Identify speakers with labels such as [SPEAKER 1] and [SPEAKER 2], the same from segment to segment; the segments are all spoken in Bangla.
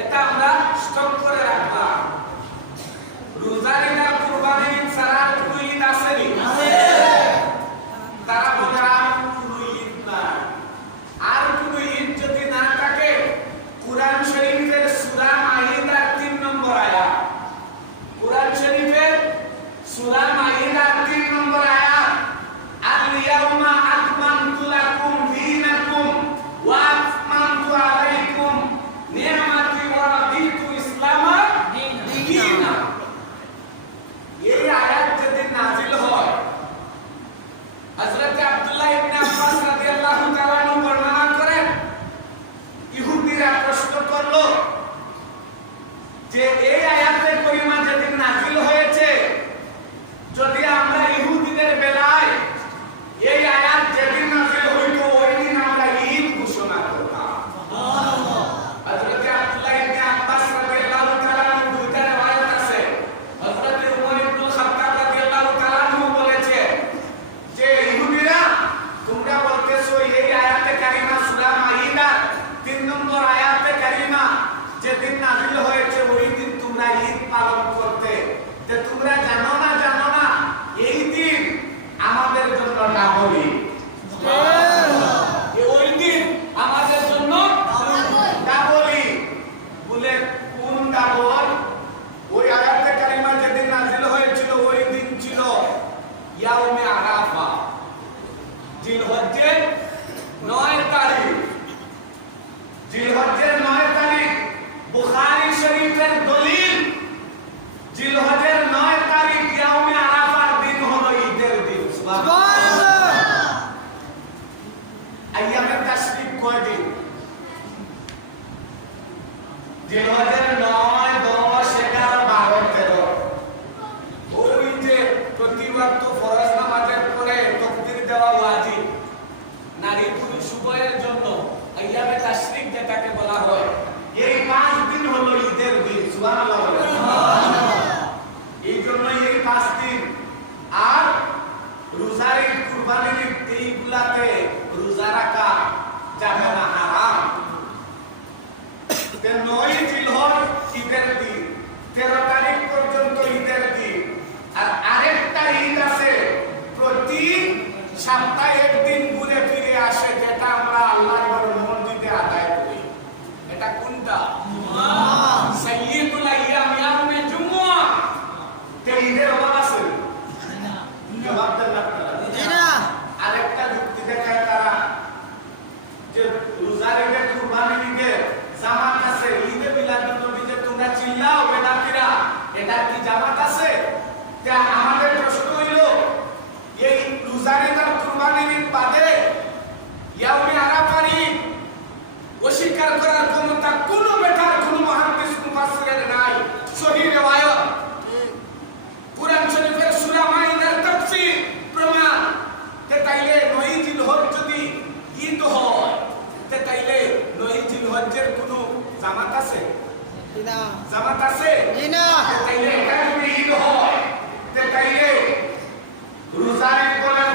[SPEAKER 1] এটা আমরা স্টক করে রাখবা 수고하셨습니다. তেরো তারিখ পর্যন্ত ঈদের দিন। আর আরেকটা ঈদ আছে প্রতি সপ্তাহে Müzani taraf kurbaninin pade yavmi অস্বীকার করার ক্ষমতা কোন বেটার কোন মহাদিস মুফাসসিরের নাই। সহি রিওয়ায়াত। কুরআন শরীফের সূরা মাইদার তাফসীর প্রমাণ। তে তাইলে নই জিলহজ যদি ঈদ হয় তে তাইলে নই জিলহজের কোন জামাত আছে? না। জামাত আছে? না। তাইলে এটা ঈদ হয় তে তাইলে রোজার বলেন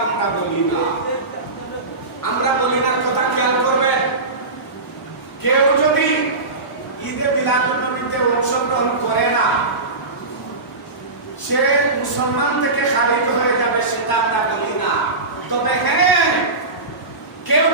[SPEAKER 1] আমরা বলি না। আমরা বলি না, কথা খেয়াল করবে। কেউ যদি ঈদে বিলাদুন্নবীতে অংশগ্রহণ করে না, সে মুসলমান থেকে খারিজ হয়ে যাবে, সেটা আমরা বলি না। তবে হ্যাঁ কেউ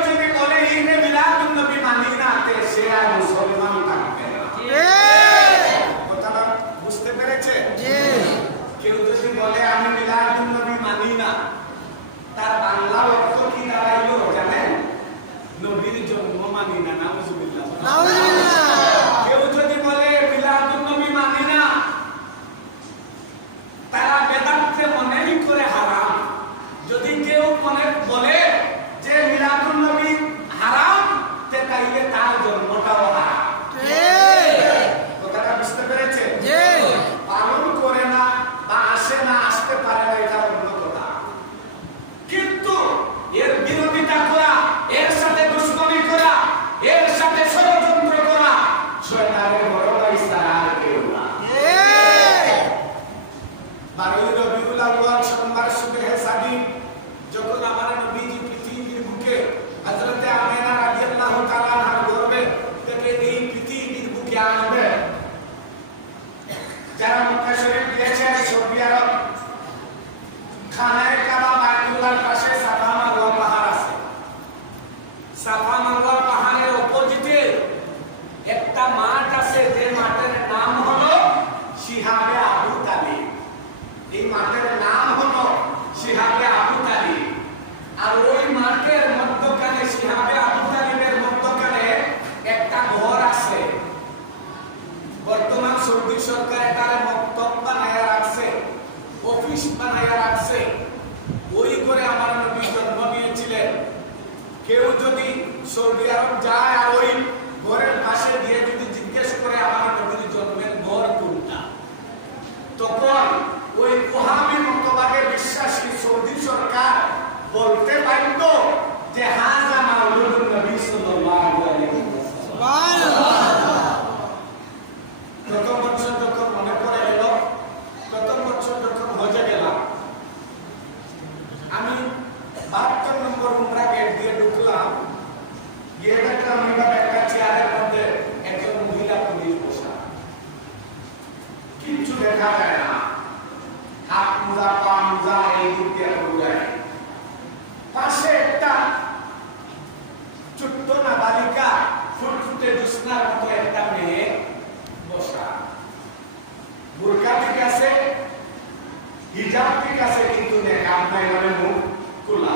[SPEAKER 1] হিজাব ঠিক কিন্তু নেকাব নাই মানে মুখ খোলা।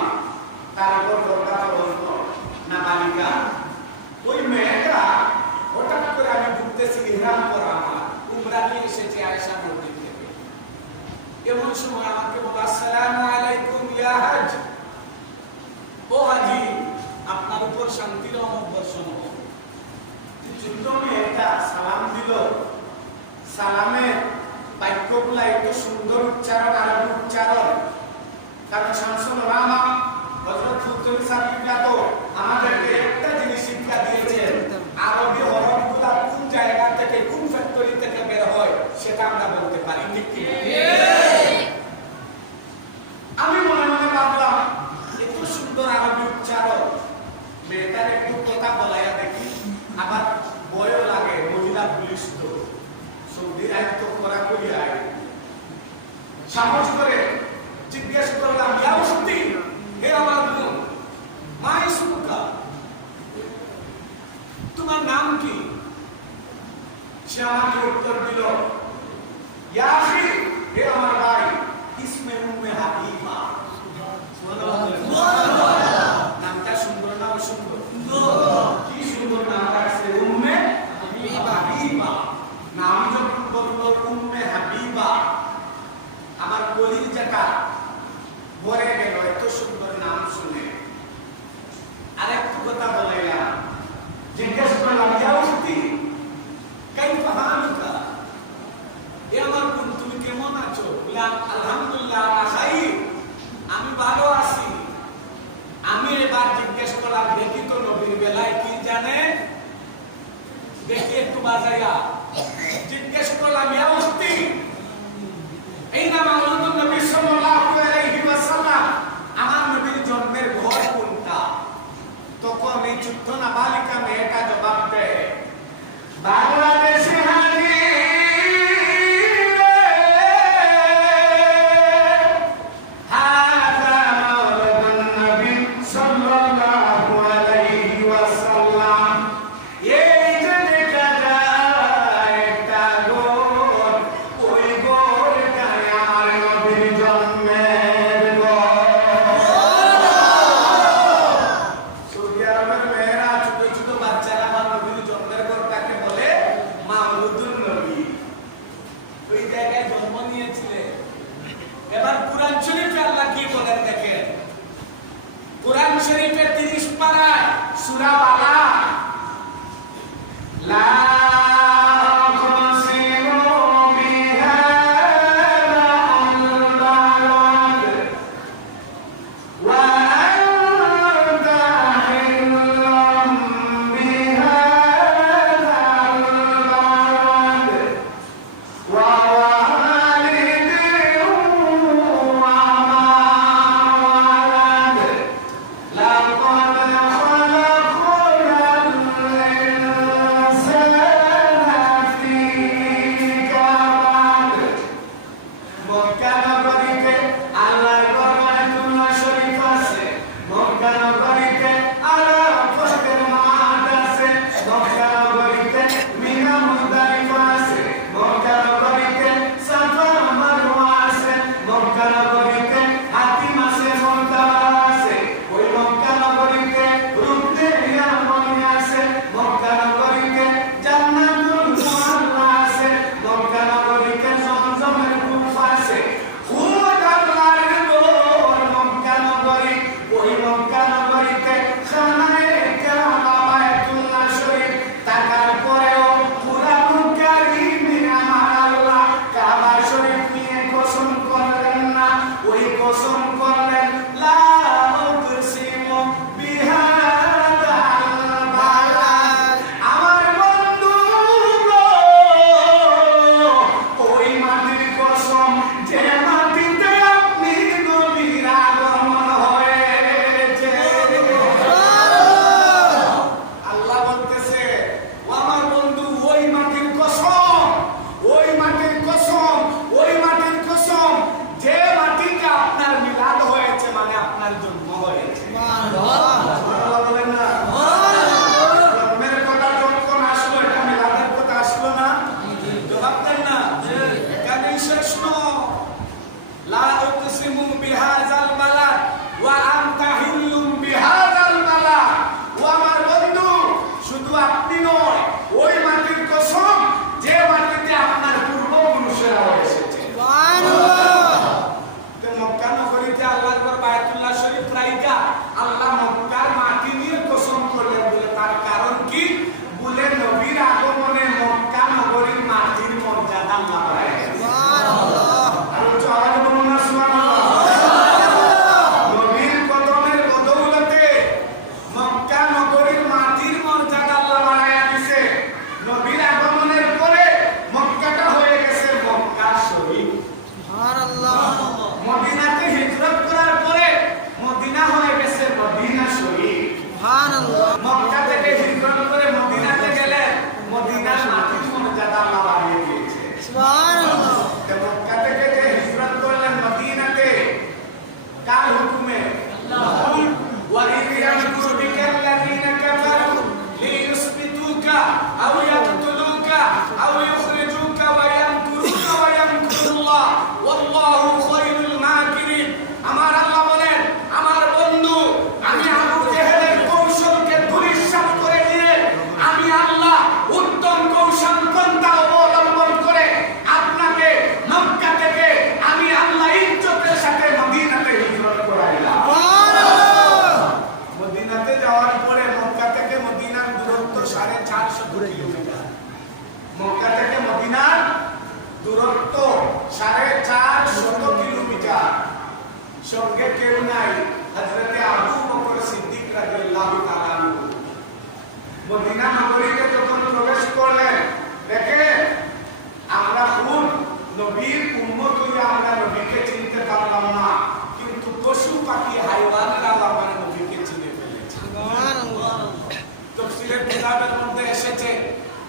[SPEAKER 1] তার উপর দরকার পর্যন্ত নাবালিকা ওই মেয়েটা হঠাৎ করে আমি ঢুকতেছি ইহরাম করা আমার। উমরা নিয়ে এসেছে আয়সা মসজিদ থেকে। এমন সময় আমাকে বলো, আসসালাম আলাইকুম ইয়া হাজ। ও হাজি, আপনার উপর শান্তির অমর দর্শন হোক ছোট্ট মেয়েটা সালাম দিল। সালামের বাক্যগুলা একটু সুন্দর উচ্চারণ আরবি উচ্চারণ। কারণ শামসুল রামা হজরত ফুতুল সাকিব এখানে দেখি একটু বাজাইয়া। জিজ্ঞেস করলাম, ইয়া এই নাম আল্লাহুল নবী সাল্লাল্লাহু আলাইহি ওয়াসাল্লাম, আমার নবীর জন্মের ঘর কোনটা? তখন এই ছোট্ট নাবালিকা মেয়েটা জবাব দেয়, বাংলাদেশ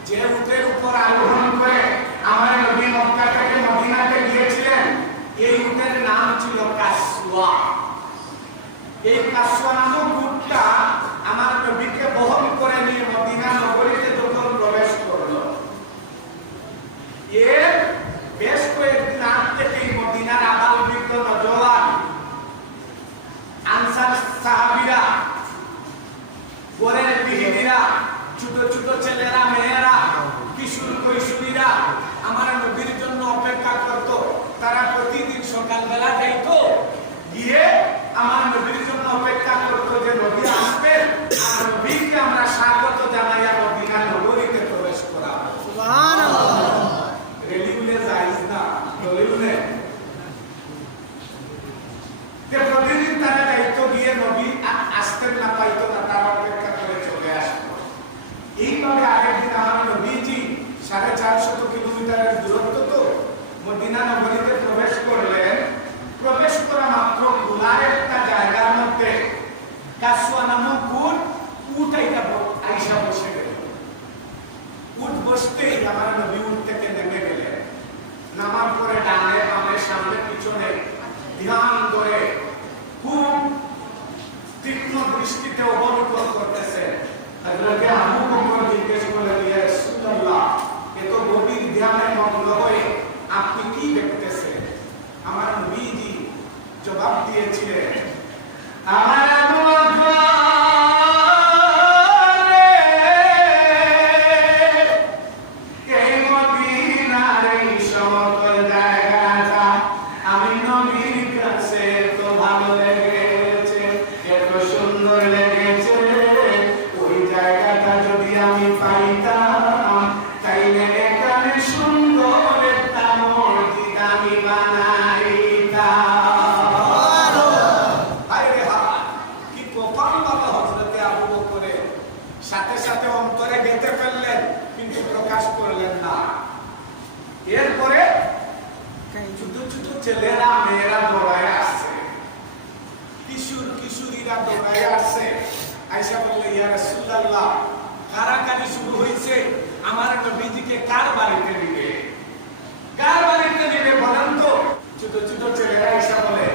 [SPEAKER 1] যে উটের উপর আরোহণ করে আমার নবী মক্কা এই উটের নাম ছিল কাসওয়া। এই কাসওয়া নামক উটটা আমার নবীকে বহন করে নিয়ে মদিনা নগরীতে যখন প্রবেশ করল এর বেশ কয়েকদিন আগ থেকেই মদিনার আবাল বৃদ্ধ নজওয়ান আনসার সাহাবীরা পরের গৃহিণীরা ছোট ছোট ছেলেরা মেয়েরা কিশোর কৈশোরীরা আমার নবীর জন্য অপেক্ষা করত তারা প্রতিদিন সকালবেলা যাইত গিয়ে আমার নবীর জন্য অপেক্ষা করত যে নবী আসবে আর নবীকে আমরা স্বাগত জানাইয়া মদিনা নগরীতে প্রবেশ করাবো রেলিউলে যাইস না দলিউলে যে প্রতিদিন তারা দায়িত্ব দিয়ে নবী আ- আসতেন না পাইতো না তারা অপেক্ষা করে চলে আসতো এইভাবে আরেকদিন আমার নবীজি সাড়ে চারশত কিলোমিটারের দূরত্ব তো। মদিনা নগরীতে প্রবেশ করলেন প্রবেশ করা মাত্র খোলার একটা জায়গার মধ্যে কাসুয়া নামক উট উট আইটা আইসা বসে গেল। উট বসতেই আমার নবী উট থেকে নেমে গেলেন। নামার পরে ডানে বামে সামনে পিছনে ধ্যান করে খুব তীক্ষ্ণ দৃষ্টিতে অবলোকন করতেছে হযরতে আবু বকর জিজ্ঞেস করলেন ইয়া রাসূলুল্লাহ এত গভীর ধ্যানে মগ্ন হয়ে আপনি কি দেখতেছেন আমার নবীজি জবাব দিয়েছিলেন আমার আইসা বললে ইয়া রাসূলুল্লাহ কারাকারি শুরু হয়েছে? আমার নবীজিকে কার বাড়িতে নিবে? কার বাড়িতে নিবে বলেন তো? ছোট ছোট ছেলেরা এসে বলে